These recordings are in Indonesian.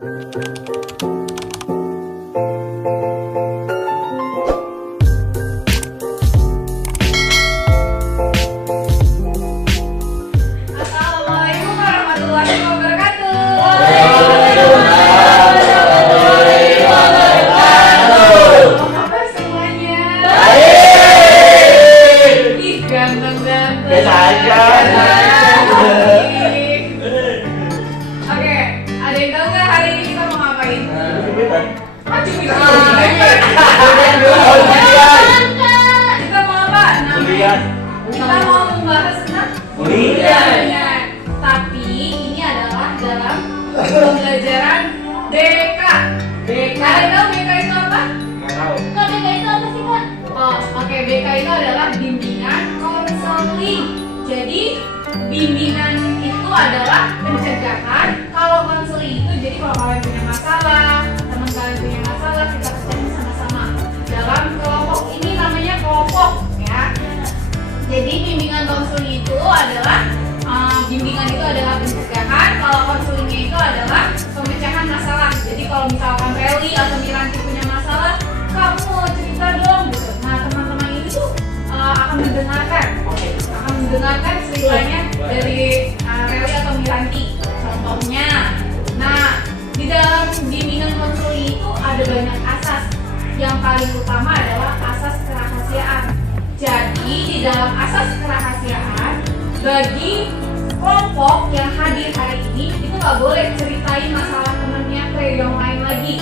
Assalamualaikum warahmatullahi wabarakatuh. Apa kabar semuanya? Ih, ganteng-ganteng. Biasa aja. Oke, ada yang tahu nggak hari ini kita mau ngapain? Cumi-cumi. Kita mau apa? Namanya kita mau membahas tentang kuliah. Tapi ini adalah dalam pembelajaran BK. Ada yang tahu BK itu apa? Kak, BK itu apa sih, Kak? Oh, oke, BK itu adalah bimbingan konseling. Jadi bimbingan itu adalah pencegahan. Kalau konseling itu jadi kalau kalian punya masalah, teman kalian punya masalah, kita ketemu sama-sama dalam kelompok. Ini namanya kelompok, ya. Jadi bimbingan konseling itu adalah pencegahan. Kalau konselingnya itu adalah pemecahan masalah. Jadi kalau misalkan Reli atau Miranti punya masalah, kamu mau cerita dong gitu. Nah, teman-teman ini tuh akan mendengarkan ceritanya dari Reli atau Miranti. Contohnya, nah di dalam bimbingan konseling itu ada banyak asas. Yang paling utama adalah asas kerahasiaan. Jadi di dalam asas kerahasiaan, bagi kelompok yang hadir hari ini itu nggak boleh ceritain masalah temennya ke yang lain lagi.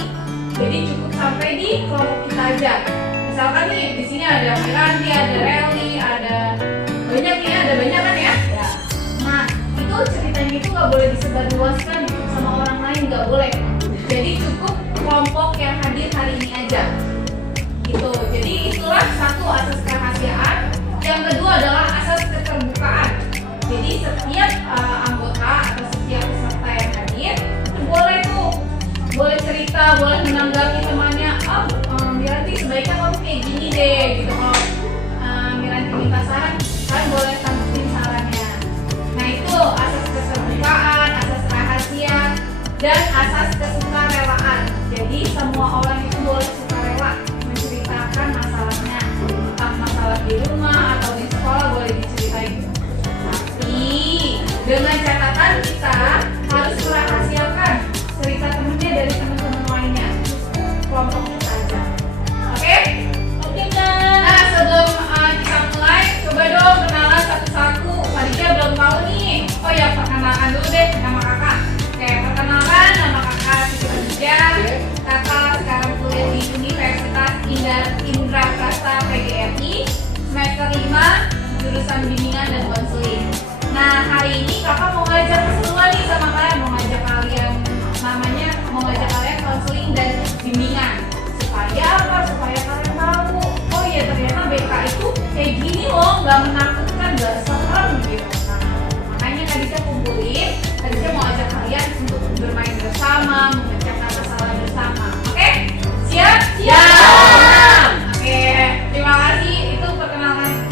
Jadi cukup sampai di kelompok kita aja. Misalkan nih di sini ada Miranti, ada Reli, ada banyak nih, ada banyak kan ya? Nah itu ceritanya itu nggak boleh disebarluaskan sama orang lain, nggak boleh. Jadi cukup kelompok yang hadir hari ini aja. Gitu. Jadi itulah satu asas kerahasiaan. Yang kedua adalah asas keterbukaan. Jadi setiap anggota atau setiap peserta yang hadir boleh cerita, boleh menanggapi temannya. Miranti sebaiknya kamu kayak gini deh, gitu. Kalau Miranti minta saran, kalian boleh tanggepin sarannya. Nah itu asas keterbukaan, asas rahasia, dan asas kesukarelaan. Jadi semua orang itu boleh sukarela menceritakan masalahnya, entah masalah di rumah atau di sekolah boleh diceritain. Dengan catatan kita harus merahasiakan cerita temennya dari teman-teman lainnya, kelompok kita aja. Oke? Oke, Kak. Nah sebelum kita mulai, coba dong kenalan satu-satu. Padija belum tahu nih. Oh ya, perkenalan dulu deh nama kakak. Oke, perkenalan nama kakak Siti Padija. Kakak sekarang kuliah di Universitas Indra Prasta PGRI semester 5 jurusan bimbingan dan konseling. Nah hari ini kakak mau ngajak keseruan nih sama kalian, mau ngajak kalian konseling dan bimbingan. Supaya apa? Supaya kalian tahu, oh iya ternyata BK itu kayak gini loh, nggak menakutkan, nggak serem gitu. Nah makanya Khadijah kumpulin, Khadijah mau ajak kalian untuk bermain bersama, memecahkan masalah bersama. Oke? Siap? Siap! Oke, terima kasih. Itu perkenalan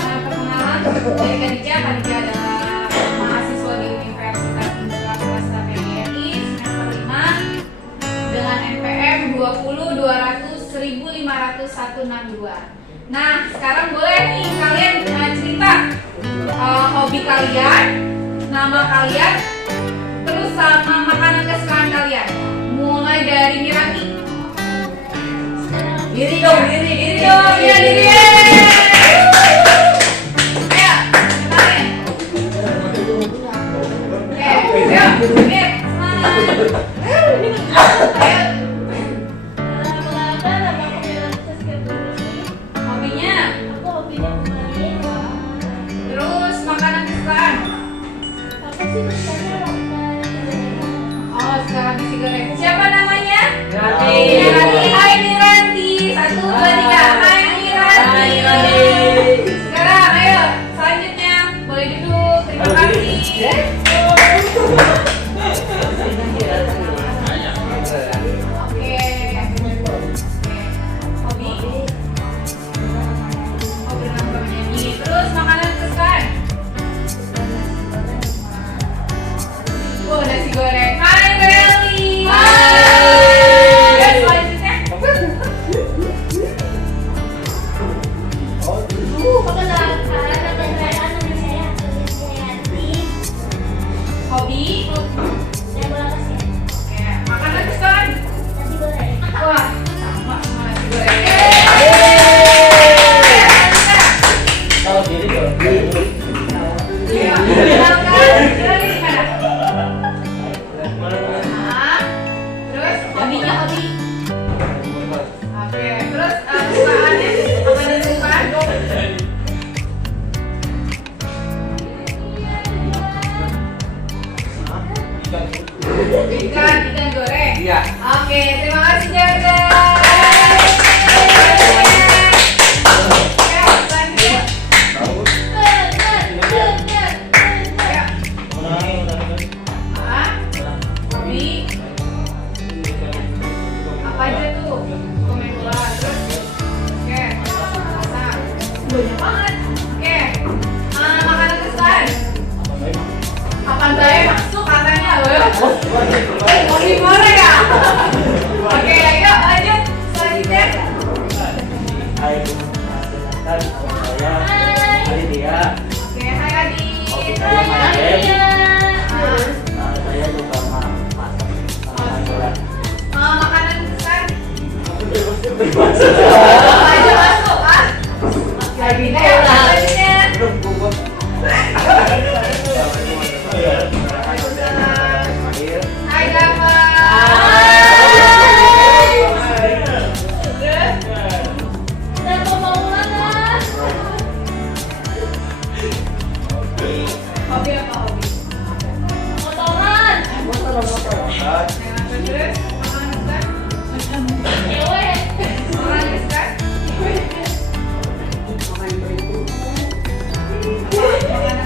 dari Khadijah. Khadijah adalah mahasiswa di Universitas Indra Prasta PGRI semester 5 dengan NPM 20/200/1562. Nah, sekarang boleh nih kalian cerita hobi kalian, nama kalian, terus sama makanan kesukaan kalian. Mulai dari Miranti. Diri dong. Ya, diri. Hobinya? Aku hobinya main. Terus makanan kesukaan? Aku sih sukanya makan. Oh, sekarang bisi goreng. Siapa namanya? Miranti. Miranti. Hai Miranti. 1, 2, aja masuk ah. Lagi deh selanjutnya. Hai Dava. Kenapa mau mana? Hobi apa hobi? Motoran. Terus makanan kesukaan? Cewek. Makanan kesukaan? Makanan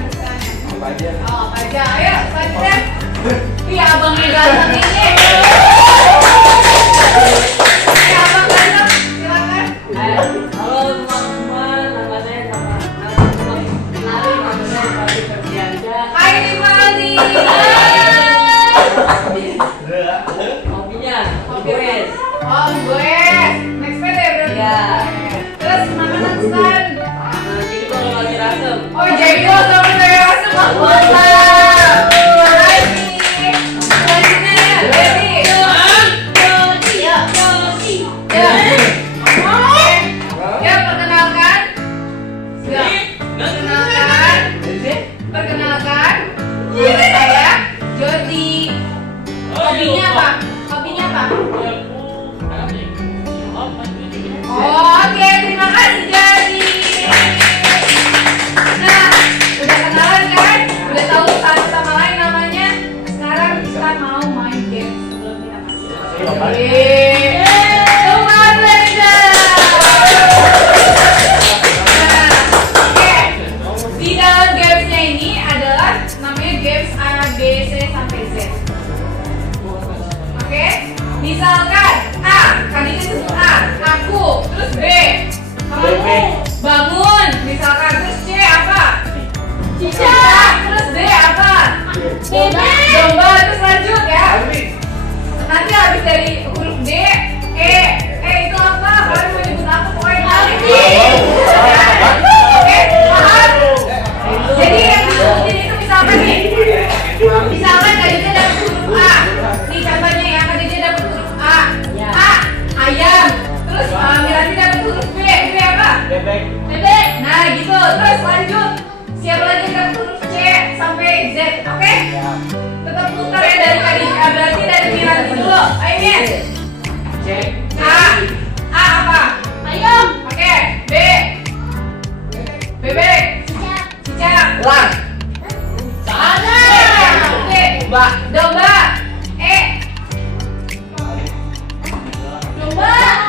kesukaannya? Oh, apa aja? Ayo, selanjutnya. Iya, abang yang ganteng ini. Ayo, abang ganteng, silakan. Halo teman-teman, nama saya Fadli Ferdiansyah. Hai, Mali. Hobinya Hobi goes. Oh, gue. Next pede berarti. Iya. Terus makanan kesukaan? Jadi kalau lagi rasem, Oh, jengkol sama sayur asem. Wah, mantap. Hai, nih. Selanjutnya ya, Devi. Ya. Ya, perkenalkan. Ya. Perkenalkan. Nama saya Jody. Hobinya apa? Hobinya apa? Oh, oke, terima kasih Jody. Nah, udah kenalan kan? Udah tahu satu sama lain namanya. Sekarang kita mau main game sebelum kita masuk. Di dalam gamesnya ini adalah namanya games A, B, C sampai Z. Oke, misalkan A, tadi disebut A, aku, terus B, kamu bangun, misalkan terus C apa? Cicak, terus D apa? Domba, terus lanjut ya. Nanti habis dari huruf D, itu apa? Kalian mau nyebut apa? Pokoknya oke, paham? Jadi yang disebutin itu misalkan nih, misalkan Kadija dapat huruf A. Nih contohnya ya, Kadija dapat huruf A. A, ayam. Terus Mirati dapat huruf B. B apa? Bebek. Nah gitu, terus lanjut. Siapa lagi yang dapat huruf C sampai Z, oke? Tetap putar ya dari Kadija, berarti dari Mirati dulu. Ayo Mir. A. A apa? Ayam. Oke, B. Bebek. Cicak. Domba. E. Domba. E. Elang.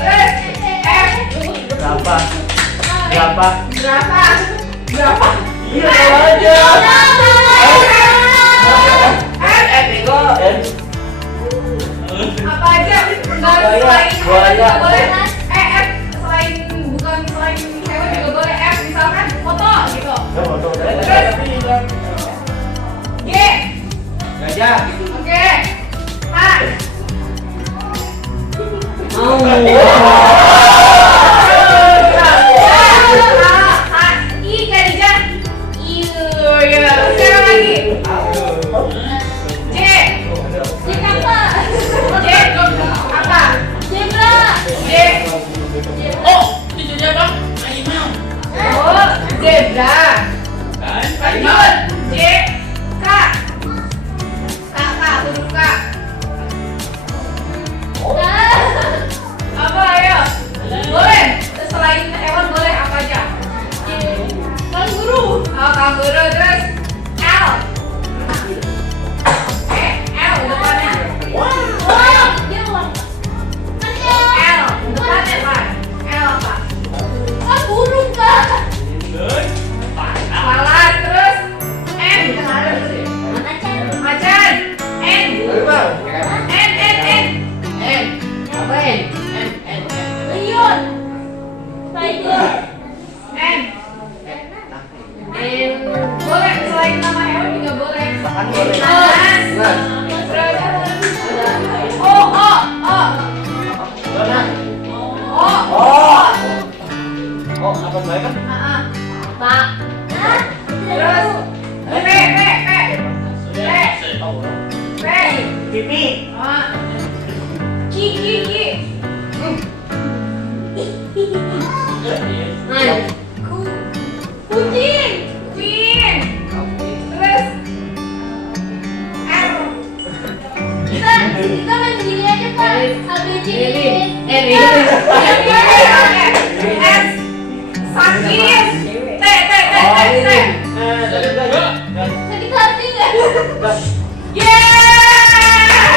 Terus F. Berapa? Berapa? Iya, aja. F. Apa aja? Nggak selain hewan juga boleh. F selain bukan selain hewan juga boleh. F misalkan foto gitu. G. Gajah. Oke. H. I Kadija. Iya. Sekarang lagi. J. Apa? J. Apa? Zebra. J. Oh, zebra. Lanjut. J. K. Huruf K. Apa ayo? Boleh. Selain hewan boleh apa aja? Kanguru. Oh, kanguru. Terus L. L depannya. Wah, dia uang. L depannya apa? L apa? Ah, burung kak. Lalat. Terus N. Macan. N. Lion. Tiger. N. Boleh selain nama hewan juga boleh. Nanas. Terus O. Apa mereka? Pak. Terus P. Pipi. Kita main begini aja Pak. Sambil gini. Ini. S sakit. T. Sakit hati nggak? Yeay!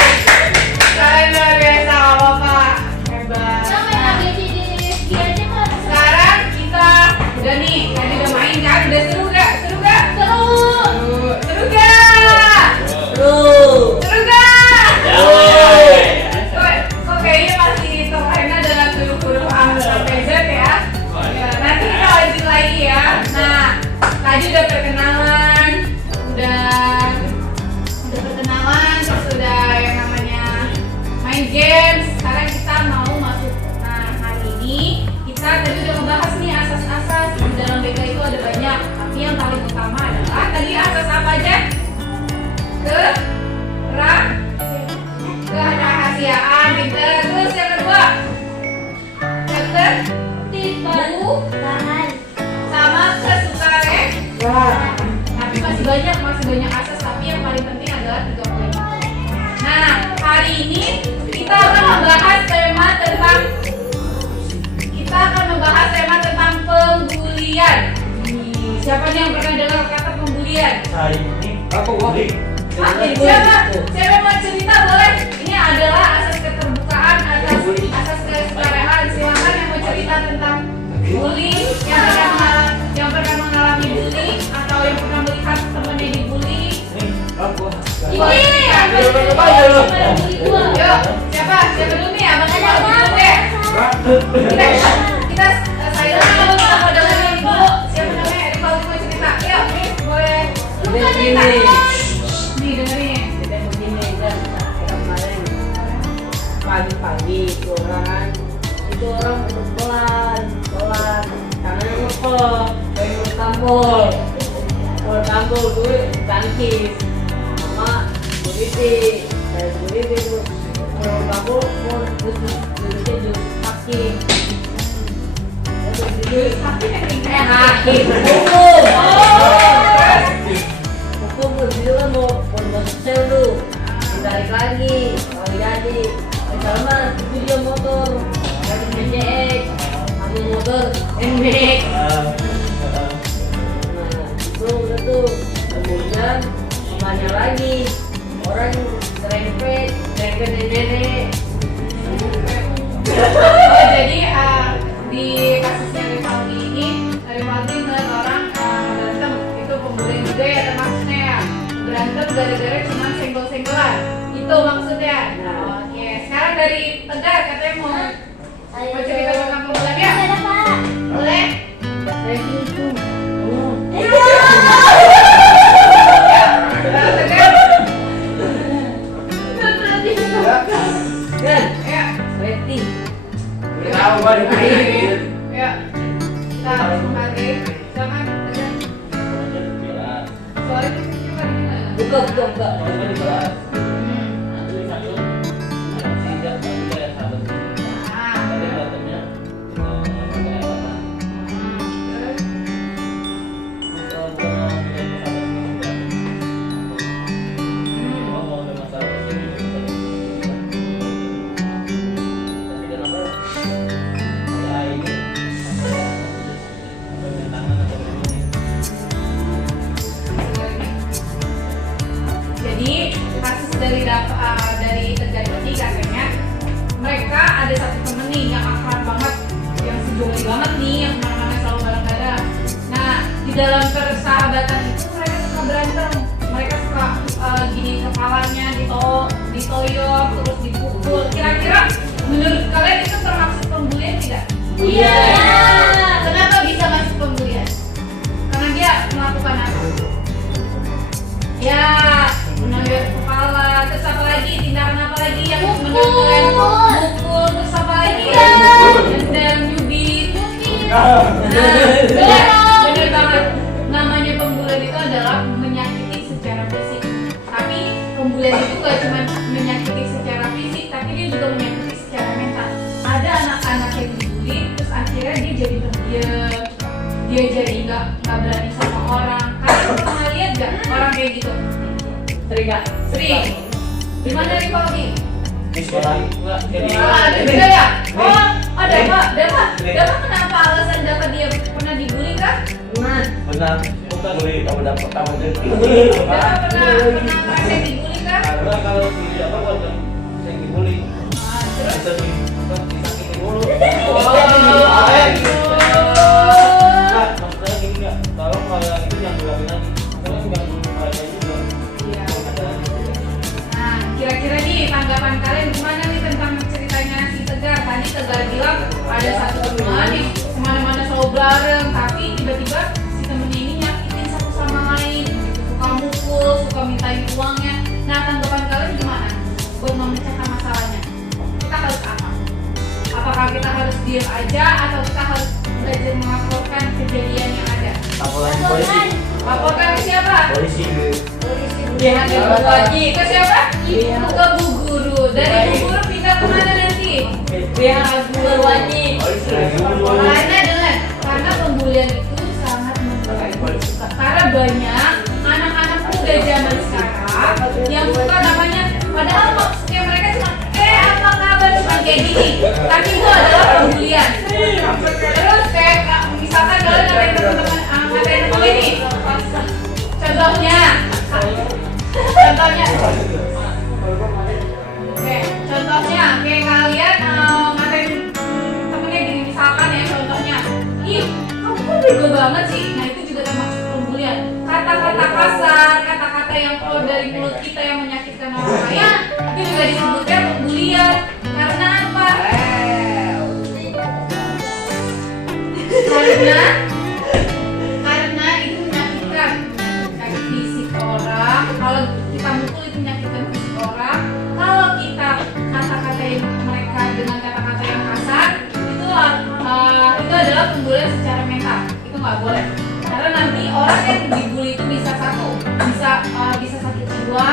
Kalian luar biasa, Bapak. Hebat. Kita main ABCD Rizky aja Pak. Sekarang kita udah nih, tadi udah main kan? Udah seru gak? Seru gak? Seru. Seru gak? Seru. Seru gak? Kok kayaknya masih terlena dalam huruf-huruf A sampai Z ya? Ya, nanti kita lanjut lagi ya. Nah, tadi udah perkenalan, terus udah yang namanya main games. Sekarang kita mau masuk. Nah, hari ini kita tadi udah ngebahas nih asas-asas di dalam BK itu ada banyak. Tapi yang paling utama adalah tadi asas apa aja? Kerahasiaan, pinter. Terus yang kedua, Tahan. sama kesukaan. Tapi masih banyak asas, tapi yang paling penting adalah 3 poin. Nah, hari ini kita akan membahas tema tentang pembulian. Siapa nih yang pernah dengar kata pembulian? Hari ini aku balik. Siapa yang mau cerita boleh? Ini adalah asas keterbukaan, asas kesukaraan. Silakan yang mau cerita tentang bullying, yang pernah mengalami bullying atau yang pernah melihat temannya dibully. Ini yang Yuk, siapa dulu nih? Abang Iqbal dulu deh. Kita saya dulu mau dengerin dulu. Siapa namanya? Iqbal mau cerita. Yuk, boleh. Lu kan cerita. Nih dengerin. Kita begini kan kemarin pagi-pagi itu orang pelan tangannya ngepel kayak tampol gue tangkis sama buriti itu kalau tampol duduknya duduk kaki kaki hukum begitu kan mau masuk sel tuh balik lagi kalau jadi sama itu dia motor lagi BCX ambil motor NBX nah itu udah tuh kemudian namanya lagi orang serempet nenek. Oh, jadi di kasusnya Rivaldi ini, Rivaldi ngeliat orang berantem, itu pembulian juga ya termasuknya ya. Berantem gara-gara cuma senggol-senggolan, itu maksudnya. Oke, sekarang dari Tegar katanya mau cerita tentang pembulian ya? Ada Pak. Boleh? itu Tegar? kan Ya. rating Tahu balik. Ya. Kita harus kembali. Silakan Tegar. Soalnya kita hari ini nggak ada. buka Nah, jadi kasus dari Tegar ini katanya mereka ada satu temen nih yang akrab banget, yang sejoli banget nih, yang kemana-mana selalu bareng-bareng. Nah, di dalam persahabatan itu mereka suka berantem, mereka suka gini kepalanya ditoyok terus dipukul. Kira-kira menurut kalian itu termasuk pembulian tidak? Iya. Kenapa bisa masuk pembulian? Karena dia melakukan apa? Ya, menonjol kepala, terus apa lagi, tindakan apa lagi yang menunjukkan mukul, terus apa lagi dan nyubit. Nah, bener banget. Namanya pembulian itu adalah menyakiti secara fisik. Tapi pembulian itu gak cuma menyakiti secara fisik, tapi dia juga menyakiti secara mental. Ada anak-anak yang dibully, terus akhirnya dia jadi pendiam, dia jadi nggak berani sama orang. Kalian pernah lihat gak orang kayak gitu? sering gak? Sering. Gimana nih Pak Odi? Di sekolah. Ada juga ya? Oh, ada Pak. Dapat kenapa alasan dapat dia pernah dibully kah? Pernah bully kamu dapat kamu jadi. Dapat pernah ngerasain dibully kah? Karena kalau di apa waktu saya dibully. Terus? Kita disakiti mulu. Nah, maksudnya gini nggak, tolong kalau yang itu yang dilakuin lagi. Karena yang lainnya juga. Iya. Nah, kira-kira nih tanggapan kalian gimana nih tentang ceritanya si Tegar? Tadi Tegar bilang ada satu teman yang kemana-mana selalu bareng, tapi tiba-tiba si temennya ini nyakitin satu sama lain, suka mukul, suka mintain uangnya. Nah, tanggapan kalian gimana buat memecahkan masalahnya? Kita harus apa? Apakah kita harus diam aja atau kita harus belajar melaporkan kejadian yang ada? Laporan ke polisi. Laporkan ke siapa? Polisi. Jangan lupa lagi ke siapa? Ibu ke Bu Guru. Dari Bu Guru pindah kemana nanti? Pihak guru wajib. Karena pembulian itu sangat mengganggu. Karena banyak anak-anak muda zaman sekarang yang suka namanya, padahal maksudnya mereka cuma apa kabar cuma kayak gini. Tapi itu adalah pembulian. Terus kayak misalkan kalian ngatain teman-teman, ngatain teman ini. Contohnya, oke, contohnya kayak kalian ngatain temennya gini, misalkan ya contohnya, ih kamu kok bego banget sih. Nah itu juga termasuk pembulian. Kata-kata kasar, kata-kata yang keluar dari mulut kita yang menyakitkan orang lain itu juga disebutnya pembulian. Karena apa? Karena itu menyakitkan fisik orang. Kalau kita mukul itu menyakitkan fisik orang. Kalau kita kata-katain mereka dengan kata-kata yang kasar, itu adalah pembulian secara mental. Itu nggak boleh. Karena nanti orang yang dibully itu bisa sakit jiwa,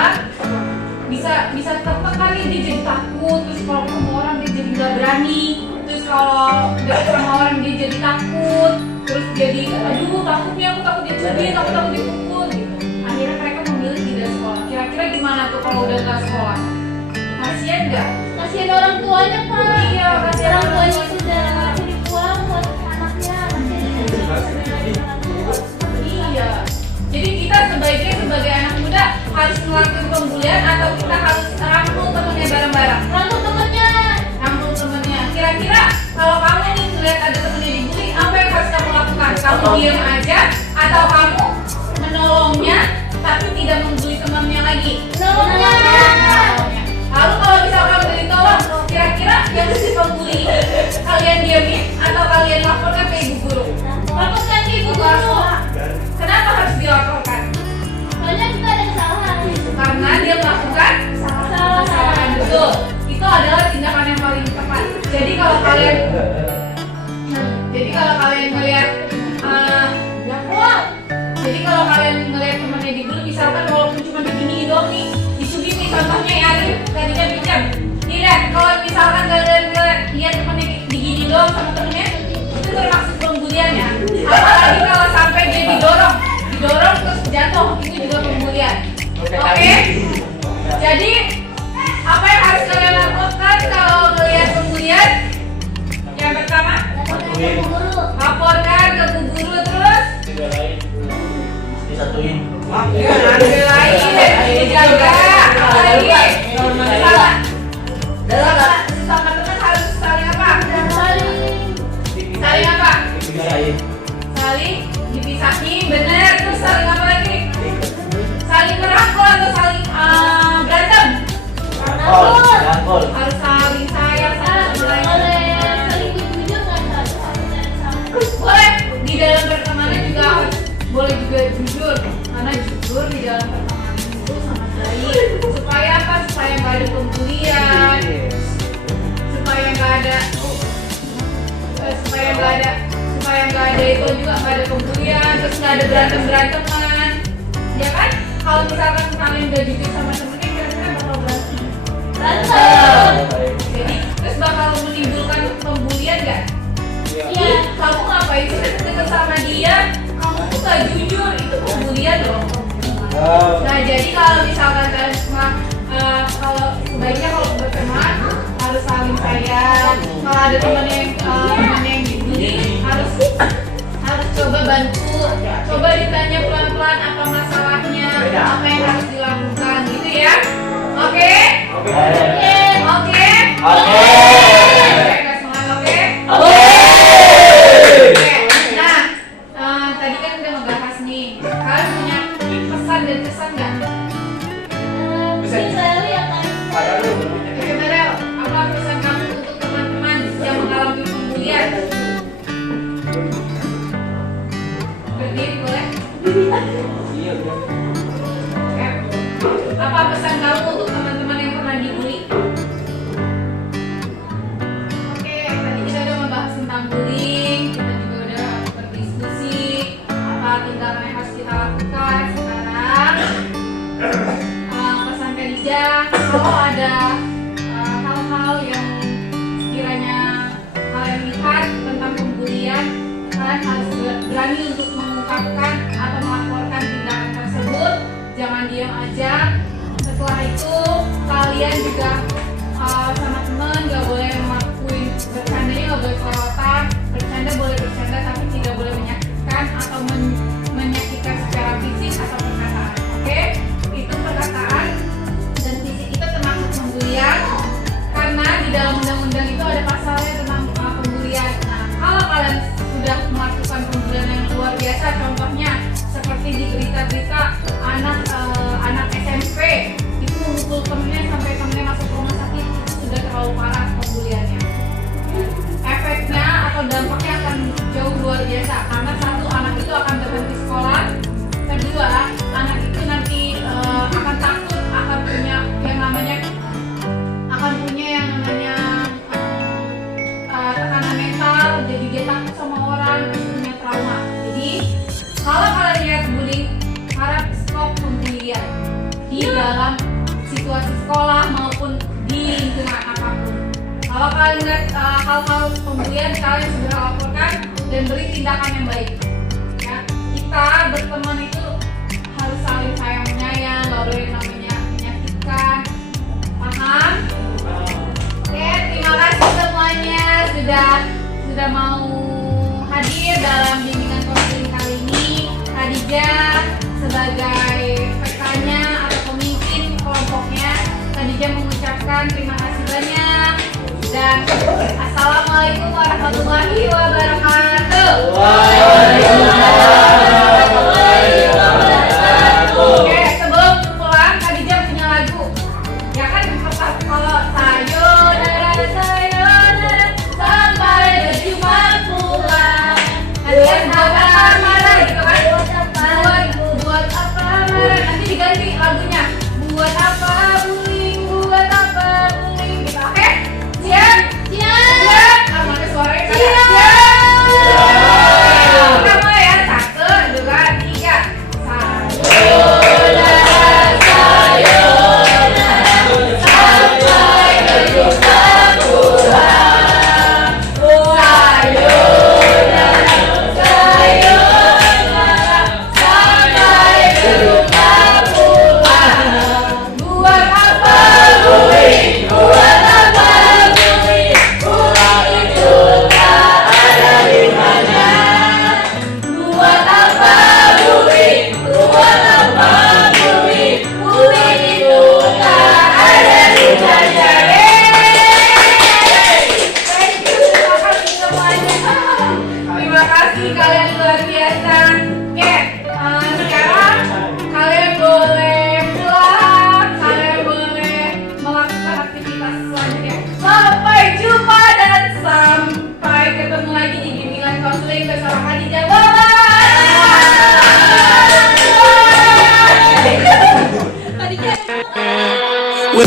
bisa tertekan, dia jadi takut. Terus kalau ketemu orang dia jadi nggak berani. Terus kalau deket sama orang dia jadi takut. Terus jadi aduh takutnya aku takut dicubit, aku takut dipukul gitu. Akhirnya mereka memilih tidak sekolah. Kira-kira gimana tuh kalau udah nggak sekolah? Kasian nggak? Kasihan orang tuanya Pak. Iya, kasihan Orang tuanya sudah cari uang buat anaknya. Iya. Jadi kita sebaiknya sebagai anak muda harus melakukan pembulian atau kita harus rangkul temennya bareng-bareng. Rangkul temennya. Rangkul temennya. Kira-kira kalau kamu nih ngeliat ada temennya dibully, apa yang harus kamu lakukan? Kamu diam aja atau kamu menolongnya tapi tidak membuli temannya lagi? Menolongnya. Lalu kalau misalkan udah ditolong, kira-kira yang si pembuli ini kalian diamin atau kalian laporkan ke ibu guru? Laporkan ke ibu guru. Kenapa harus dilaporkan? Soalnya kita ada kesalahan. Karena dia melakukan kesalahan. Betul. Itu adalah tindakan yang paling tepat. Jadi kalau kalian melihat jadi kalau kalian melihat temannya dibully, misalkan walaupun cuma begini doang nih, dicubit nih contohnya ya, tadinya pinjam. Tidak, kalau misalkan kalian lihat temannya digini doang sama temennya, itu termasuk pembulian ya. Apalagi kalau sampai dia didorong terus jatuh, itu juga pembulian. Oke? Jadi apa yang harus kalian lakukan kalau melihat pembulian? Yang pertama, Laporkan ke ibu guru. laporkan ke Bu Guru. Terus Tiga lain. Disatuin. ambil lagi dan dijaga. Apalagi sesama teman harus saling apa? Saling apa? Dipisahin. Saling dipisahin, bener. Terus saling apa lagi? Saling merangkul atau saling berantem? Rangkul. Harus saling sayang satu sama lain. Saling dibujuk kan Boleh di dalam pertemanan juga harus boleh juga jujur, karena jujur di dalam pertemanan itu sangat baik. Supaya apa? Supaya nggak ada pembulian, supaya nggak ada itu juga nggak ada pembulian, terus nggak ada beranteman, ya kan? Kalau misalkan kalian udah jujur sama temennya, kira-kira bakal berantem. Jadi terus bakal menimbulkan pembulian nggak? Iya, kamu ngapain sih deket sama dia? Kamu tuh gak jujur, itu pembulian loh. Nah jadi kalau misalkan kalau ada temannya yang dibully, harus coba bantu, coba ditanya pelan-pelan apa masalahnya, apa yang harus dilakukan gitu ya. Oke? Oke? Kita semangat, oke? Oke. Nah, tadi kan udah ngebahas nih. Kalian punya pesan dan kesan nggak? Oke, Marel, apa pesan kamu untuk teman-teman yang mengalami pembulian? Berdiri boleh? Iya, udah. Oke. Apa pesan kamu untuk teman-teman yang pernah dibully? Oke, tadi kita udah membahas tentang bullying, kita juga udah berdiskusi apa tindakan yang harus kita lakukan. Sekarang pesan Khadijah, kalau ada hal-hal yang sekiranya kalian lihat tentang pembulian, kalian harus berani untuk mengungkapkan atau melaporkan tindakan tersebut. Jangan diam aja. Setelah itu kalian juga sama teman gak boleh melakukan bercandanya, gak boleh kelewatan. Bercanda boleh bercanda tapi tidak boleh menyakitkan atau menyakitkan secara fisik atau perkataan. Oke? Itu perkataan dan fisik itu termasuk pembulian karena di dalam undang-undang itu ada pasalnya tentang pembulian. Nah, kalau kalian sudah melakukan pembulian yang luar biasa, contohnya seperti di berita-berita anak SMP itu memukul temennya sampai temennya masuk rumah sakit, itu sudah terlalu parah pembuliannya. Efeknya atau dampaknya akan jauh luar biasa karena satu, anak itu akan berhenti sekolah, kedua, anak itu nanti akan takut, akan punya yang namanya tekanan mental, jadi dia takut sama orang, terus punya trauma. Jadi kalau kalian lihat bullying, harap stop pembulian di dalam situasi sekolah maupun di lingkungan apapun. Kalau kalian lihat hal-hal pembulian, kalian segera laporkan dan beri tindakan yang baik. Ya, kita berteman itu harus saling sayang menyayang, nggak boleh namanya menyakitkan. Paham? Oke, terima kasih semuanya sudah mau hadir dalam bimbingan konseling kali ini. Khadijah sebagai PK-nya atau pemimpin kelompoknya, Khadijah mengucapkan terima kasih banyak dan assalamualaikum warahmatullahi wabarakatuh. Oke, sebelum pulang Khadijah punya lagu. Ya kan kalau sayonara sampai berjumpa pulang. Kalian buat apa marah gitu kan? Buat apa marah? Nanti diganti lagunya. Buat apa bullying? Buat apa bullying? Gitu. Oke? Siap? Siap. Mana suaranya? Siap. Pertama ya, 1, 2, 3. Sayonara, sayonara, sampai berjumpa pulang. Sayonara, sayonara, sampai berjumpa pulang. Buat apa bullying? Buat apa bullying? Pulang itu tak ada di mana. Buat apa bullying? Buat apa bullying? Bullying itu tak ada di mana. Thank you, terima kasih semuanya. Terima kasih, kalian luar biasa. Oke, sekarang kalian boleh pulang, kalian boleh melakukan aktivitas selanjutnya. Sampai jumpa dan sampai ketemu lagi di bimbingan konseling bersama Khadijah. Bye. With